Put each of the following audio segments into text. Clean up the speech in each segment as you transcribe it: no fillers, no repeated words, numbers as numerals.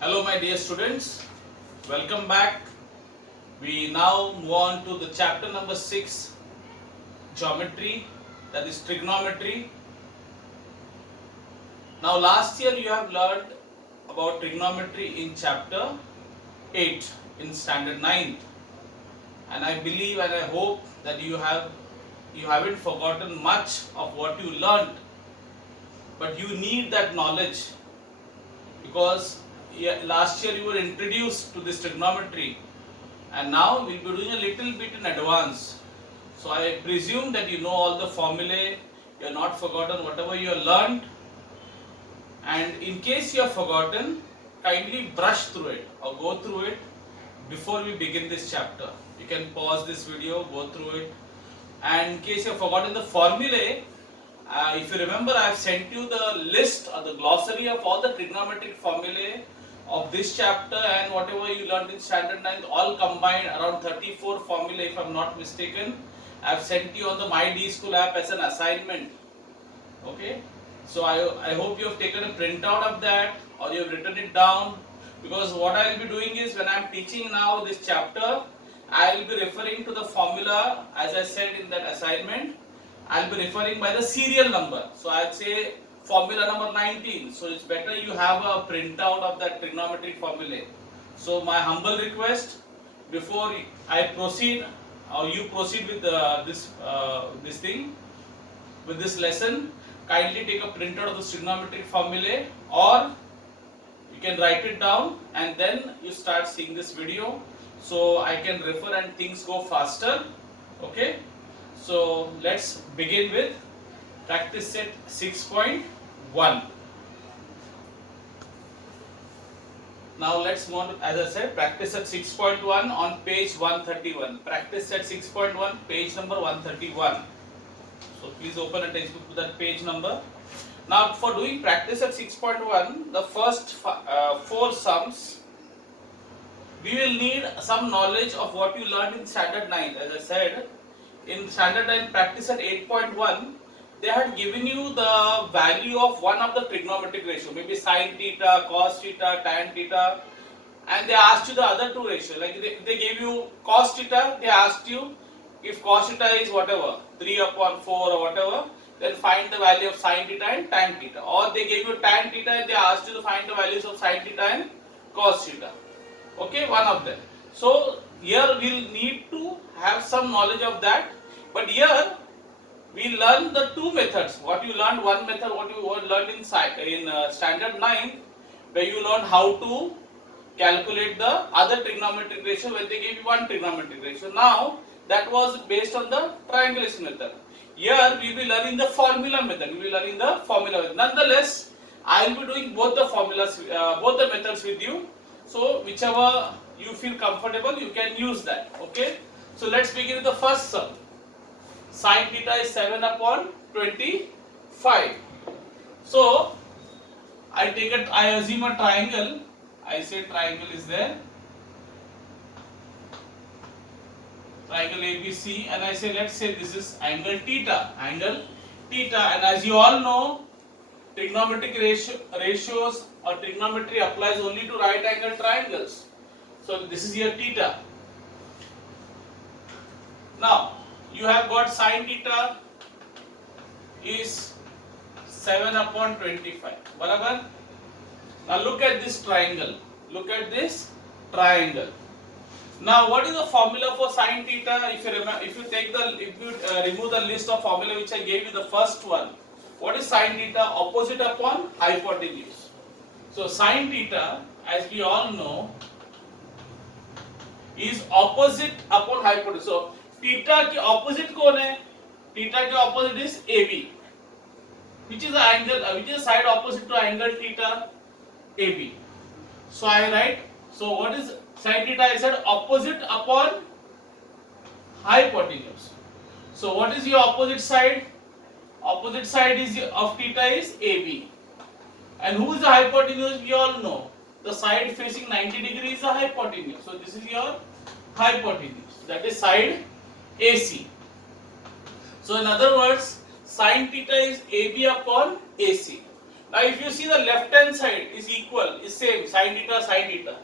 Hello my dear students, welcome back. We now move on to the chapter number 6, geometry, that is trigonometry. Now last year you have learned about trigonometry in chapter 8 in standard 9th, and I believe and I hope that you haven't forgotten much of what you learned, but you need that knowledge because last year you were introduced to this trigonometry and now we'll be doing a little bit in advance. So I presume that you know all the formulae, you have not forgotten whatever you have learned, and in case you have forgotten, kindly brush through it or go through it before we begin this chapter. You can pause this video, go through it, and in case you have forgotten the formulae, if you remember, I have sent you the list or the glossary of all the trigonometric formulae of this chapter and whatever you learned in standard 9th, all combined around 34 formulae if I am not mistaken. I have sent you on the My D School app as an assignment. Okay, so I hope you have taken a printout of that or you have written it down, because what I will be doing is when I am teaching now this chapter, I will be referring to the formula as I said in that assignment. I will be referring by the serial number. So I will say formula number 19. So it's better you have a printout of that trigonometric formula. So my humble request, before I proceed or you proceed with this lesson, kindly take a printout of the trigonometric formula, or you can write it down and then you start seeing this video so I can refer and things go faster. Okay, so let's begin with practice set 6.1. Now let's move on, as I said, practice set 6.1 on page 131. Practice set 6.1, page number 131. So please open a textbook to that page number. Now for doing practice at 6.1, the first 4 sums, we will need some knowledge of what you learned in standard 9. As I said, in standard 9 practice at 8.1, they had given you the value of one of the trigonometric ratio, maybe sine theta, cos theta, tan theta, and they asked you the other two ratio. Like they gave you cos theta, they asked you if cos theta is whatever 3/4 or whatever, then find the value of sine theta and tan theta. Or they gave you tan theta and they asked you to find the values of sine theta and cos theta. Okay, one of them. So here we'll need to have some knowledge of that. But here we learn the two methods. What you learned one method, what you learned in standard 9, where you learn how to calculate the other trigonometric ratio when they gave you one trigonometric ratio. Now that was based on the triangulation method. Here we will be learning the formula method. We will be learning the formula method. Nonetheless, I will be doing both the formulas, both the methods with you. So whichever you feel comfortable, you can use that. Okay. So let's begin with the first sum. Sine theta is 7/25. So I assume a triangle. I say triangle is there. Triangle ABC, and I say, let's say this is angle theta. Angle theta, and as you all know, trigonometric ratios or trigonometry applies only to right angle triangles. So this is your theta. Now you have got sine theta is 7/25. Barabar? Now look at this triangle. Look at this triangle. Now what is the formula for sine theta? If you remove the list of formula which I gave you, the first one, what is sine theta? Opposite upon hypotenuse. So sine theta, as we all know, is opposite upon hypotenuse. So theta के opposite कौन है? Theta के opposite is AB, which is the angle, which is the side opposite to angle theta, AB. So I write. So what is sine theta? I said opposite upon hypotenuse. So what is your opposite side? Opposite side is of theta is AB. And who is the hypotenuse? We all know. The side facing 90 degrees is the hypotenuse. So this is your hypotenuse. That is side AC. So in other words, sine theta is AB upon AC. Now if you see the left hand side is equal, is same, sin theta, sin theta.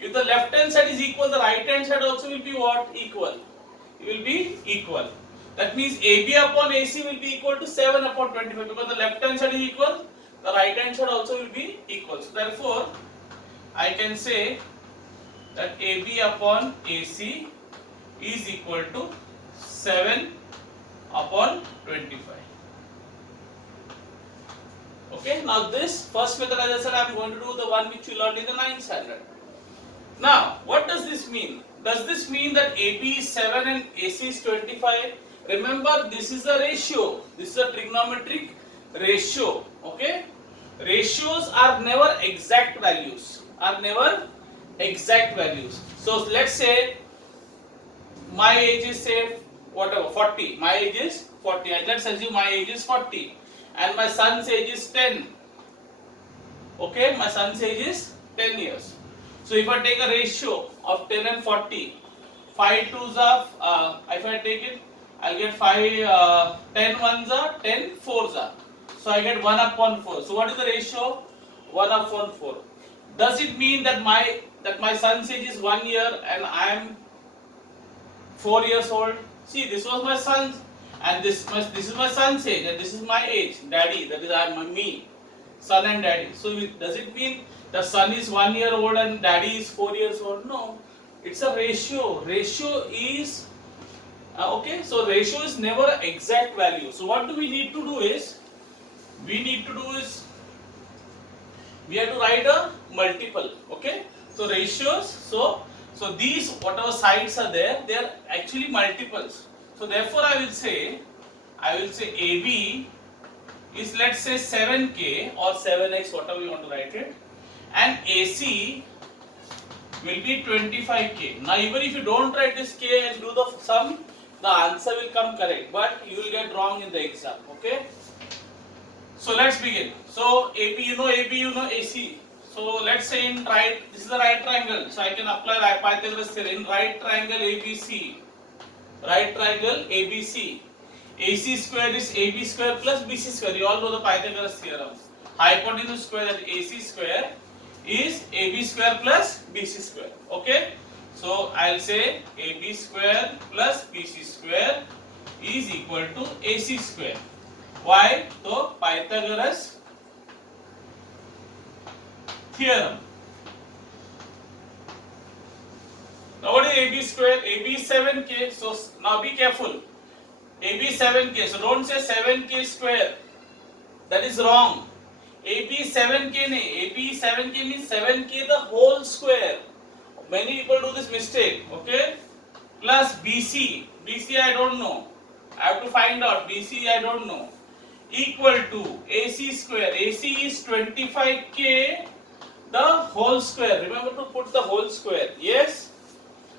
If the left hand side is equal, the right hand side also will be what? Equal. It will be equal. That means AB upon AC will be equal to 7 upon 25 because the left hand side is equal, the right hand side also will be equal. So therefore, I can say that AB upon AC is equal to 7 upon 25. Okay, now this first method, as I said, I am going to do the one which you learned in the 9th standard. Now, what does this mean? Does this mean that AB is 7 and AC is 25? Remember, this is a ratio. This is a trigonometric ratio. Okay? Ratios are never exact values. So, let's say my age is say whatever 40. My age is 40. Let's assume my age is 40 and my son's age is 10. Okay? My son's age is 10 years. So if I take a ratio of 10 and 40, 5 2s are, if I take it, I'll get 10 1s are, 10 4s are. So I get 1 upon 4. So what is the ratio? 1 upon 4. Does it mean that my son's age is 1 year and I am 4 years old? See, this was my son's and this is my son's age and this is my age, daddy, that is me, son and daddy. So does it mean the son is 1 year old and daddy is 4 years old? No, it's a ratio. Ratio is okay. So ratio is never an exact value. So what do we need to do is we have to write a multiple. Okay. So ratios. So these whatever sides are there, they are actually multiples. So therefore I will say AB is, let's say, 7k or 7x, whatever you want to write it, and AC will be 25k. Now even if you don't write this k and do the sum, the answer will come correct, but you will get wrong in the exam. Okay. So let's begin. So AB, you know AC. So let's say this is the right triangle. So I can apply Pythagoras theorem in right triangle ABC. Right triangle ABC. AC square is AB square plus BC square. You all know the Pythagoras theorem. Hypotenuse square, that AC square, is AB square plus BC square. Okay. So I'll say AB square plus BC square is equal to AC square. Why? So Pythagoras theorem. Now what is AB square? AB is 7k. So now be careful. AB is 7k. So don't say 7k square. That is wrong. AB is 7k nahi. AB 7k means 7k the whole square. Many people do this mistake. Okay. Plus BC. BC I don't know. I have to find out. BC I don't know. Equal to AC square. AC is 25k the whole square. Remember to put the whole square. Yes.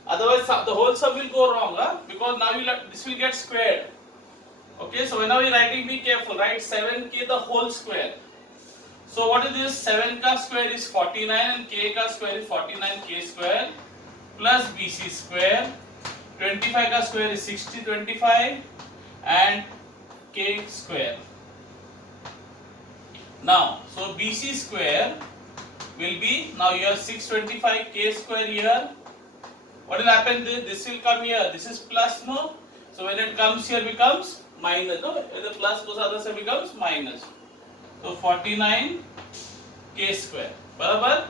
Otherwise the whole sum will go wrong, because now this will get squared. Okay, so whenever you are writing, be careful, write 7k the whole square. So what is this? 7 ka square is 49 and k ka square is 49k square plus BC square. 25 ka square is 6025 and k square. Now, so BC square will be, now you have 625k square here. What will happen? This will come here. This is plus, no? So when it comes here, becomes minus. No? When the plus goes other side, becomes minus. So 49k square. Barabar?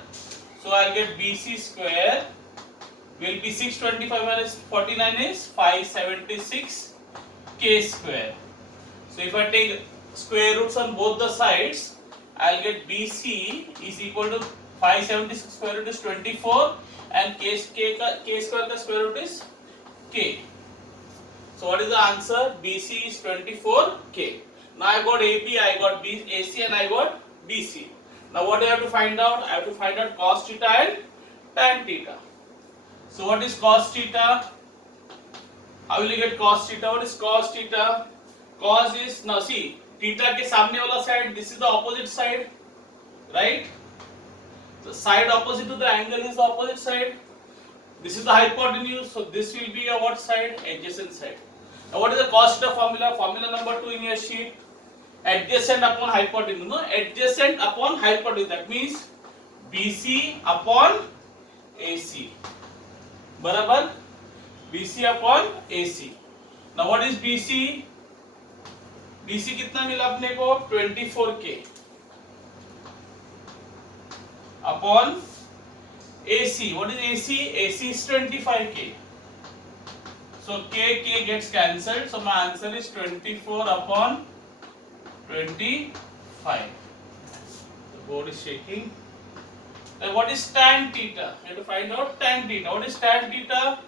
So I'll get BC square will be 625 minus 49 is 576k square. So if I take square roots on both the sides, I'll get BC is equal to 576 square root is 24 and k square ka square root is k. So what is the answer? BC is 24k. Now I got AB, I got AC and I got BC. Now what do I have to find out? I have to find out cos theta and tan theta. So what is cos theta? How will you get cos theta? What is cos theta? Cos is, now see, theta ke samne wala side, this is the opposite side, right? The side opposite to the angle is the opposite side. This is the hypotenuse, so this will be a what side? Adjacent side. Now what is the cos theta formula? Formula number 2 in your sheet. adjacent upon hypotenuse, no, adjacent upon hypotenuse, that means BC upon AC, बराबर, BC upon AC. Now what is BC? BC कितना मिला अपने को 24K upon AC. What is AC? AC is 25K. So K gets cancelled. So my answer is 24 upon 25. The board is shaking. Then what is tan theta? You have to find out tan theta. What is tan theta?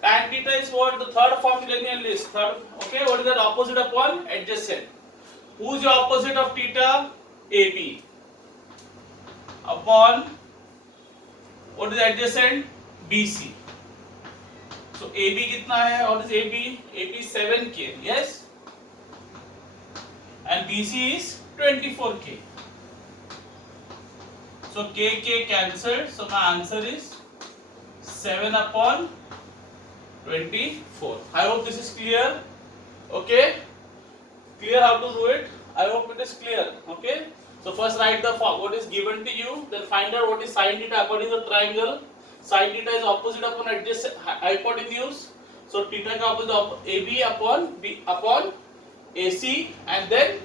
Tan theta is what? The third formula in your list. Third, okay, what is that? Opposite upon adjacent. Who is your opposite of theta? AB. Upon what is adjacent? BC. So AB कितना है? What is AB? AB is 7K. Yes. And BC is 24K. So K cancelled. So my answer is 7 upon 24. I hope this is clear. Okay. Clear how to do it? I hope it is clear. Okay. So first write the what is given to you. Then find out what is sin theta according to the triangle. Sin theta is opposite upon adjacent hypotenuse. So theta का opposite AB upon B upon AC, and then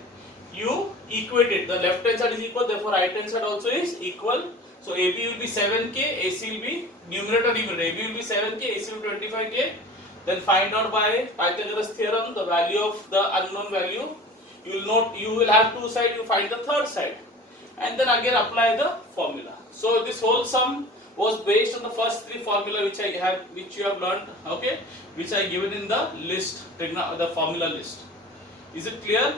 you equate it. The left hand side is equal, therefore right hand side also is equal. So AB will be 7K, AC will be numerator. AB will be 7K, AC will be 25K. Then find out by Pythagoras theorem the value of the unknown value. You will have two sides. You find the third side, and then again apply the formula. So this whole sum was based on the first three formula which you have learned. Okay, which I given in the list, the formula list. Is it clear?